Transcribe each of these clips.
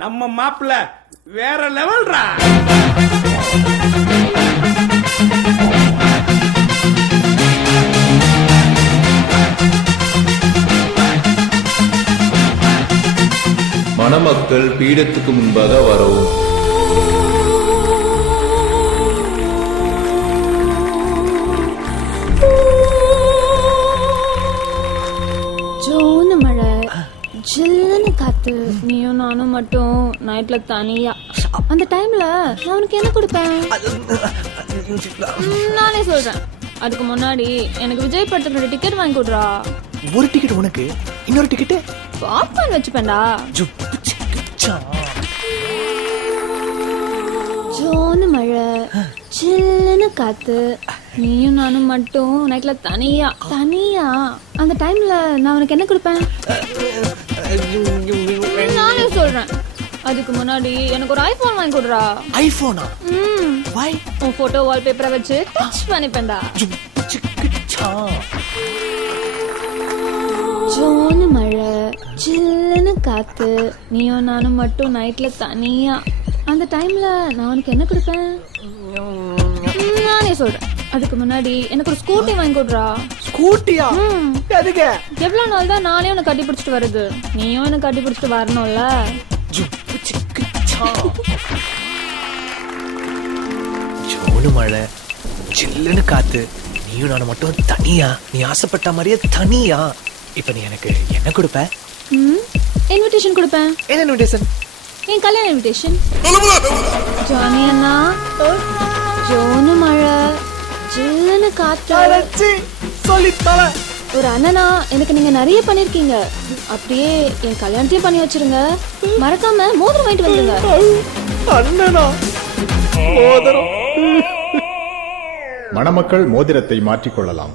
நம்ம மாப்பிள்ள வேற லெவல்ரா. மணமக்கள் பீடத்துக்கு முன்பாக வரவும். ஜோனு மழை, ஜில்லுன்னு காத்து, நீயும் நானும் மட்டும் நைட்ல தனியா. அந்த டைம்ல நான் உனக்கு என்ன கொடுப்பேன்? நானே சொல்றேன். அதுக்கு முன்னாடி எனக்கு விஜய் படத்துக்கு டிக்கெட் வாங்கி கொடுறா. ஒரு டிக்கெட் உனக்கு, இன்னொரு டிக்கெட் பாப்கார்ன் வச்சுப்பேன்டா. ஜோனு மழை, சில்லுன்னு காத்து, நீயும் நானும் மட்டும் நைட்ல தனியா தனியா. அந்த டைம்ல நான் உனக்கு என்ன கொடுப்பேன்? நானே சொல்றேன். அதுக்கு முன்னாடி எனக்கு ஒரு ஐபோன் வாங்கி கொடுறா. ஐபோனா? வை? உன் போட்டோ வால்பேப்பரை வச்சு டச் பண்ணிப்பேன்டா. ஜோனு மழை, சில்லுன்னு காத்து, நீயும் நானும் மட்டும் நைட்ல தனியா. அந்த டைம்ல நான் உனக்கு என்ன கொடுப்பேன்? நானே சொல்றேன். அதுக்கு முன்னாடி எனக்கு ஒரு ஸ்கூட்டி வாங்கி கொடுறா. ஸ்கூட்டியா? எதுக்கு? எவ்வளவு நாள் தான் நானே உனக்கு கட்டி பிடிச்சிட்டு வருது, நீயும் எனக்கு கட்டி பிடிச்சிட்டு வரணும்ல. ஜோனு மழை, சில்லுன்னு காத்து, நீயும் நானும் மட்டும் தனியா. நீ ஆசைப்பட்ட மாதிரியே தனியா. இப்ப நீ எனக்கு என்ன கொடுப்ப? இன்விடேஷன் கொடுப்பேன். என்ன இன்விடேஷன்? என் கல்யாண இன்விடேஷன். ஜானி அண்ணா, ஜோனு மழை, ஜில்லுன்னு காத்து. சொல்லித்தல. ஒரு அண்ணனா எனக்கு நீங்க நிறைய பண்ணிருக்கீங்க. அப்படியே என் கல்யாணத்தையும் பண்ணி வச்சிருங்க. மறக்காம மோதிரம் வாங்கிட்டு வந்துருங்க. அண்ணனா? மோதிரம்? மணமக்கள் மோதிரத்தை மாற்றிக்கொள்ளலாம்.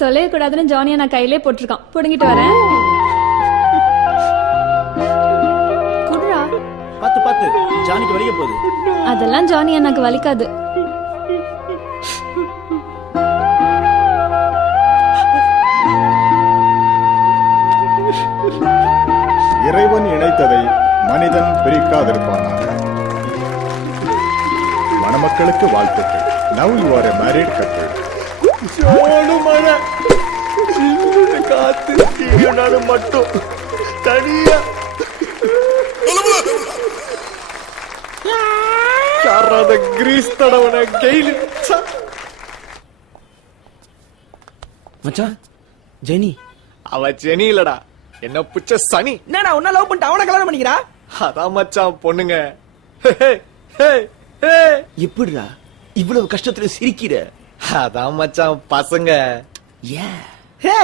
தொலைய கூடாதுன்னு ஜானியா நான் கையிலே போட்டிருக்கான். புடுங்கிட்டு வரேன். குடுறா. பாத்து பாத்து, ஜானிக்கு வலிக்க போகுது. அதெல்லாம் ஜானி எனக்கு வலிக்காது. இறைவன் இணைத்ததை மனிதன் பிரிக்காதிருப்பானாக. மணமக்களுக்கு வாழ்த்துக்கள். Now you are a married couple. Zone மழை, சில்லுன்னு காத்து, நீயும் நானும் மட்டும் தனியா. காராத கிரீஸ் தடவன கெயிலு. மச்சான், ஜெனி. அவ ஜெனி இல்லடா, என்ன புச்ச சனி. என்னடா உன்ன லவ் பண்ணிட்டு அவனை கல்யாணம் பண்ணிக்கிறா? அதான் மச்சான் பொண்ணுங்க. எப்படிடா இவ்வளவு கஷ்டத்துல சிரிக்கிற? அதான் மச்சான் பசங்க. ஏன்? ஹே,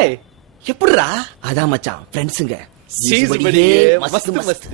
எப்படிடா? அதான் மச்சான் ஃப்ரெண்ட்ஸுங்க. சீஸ் படியே மஸ்த் மஸ்த்.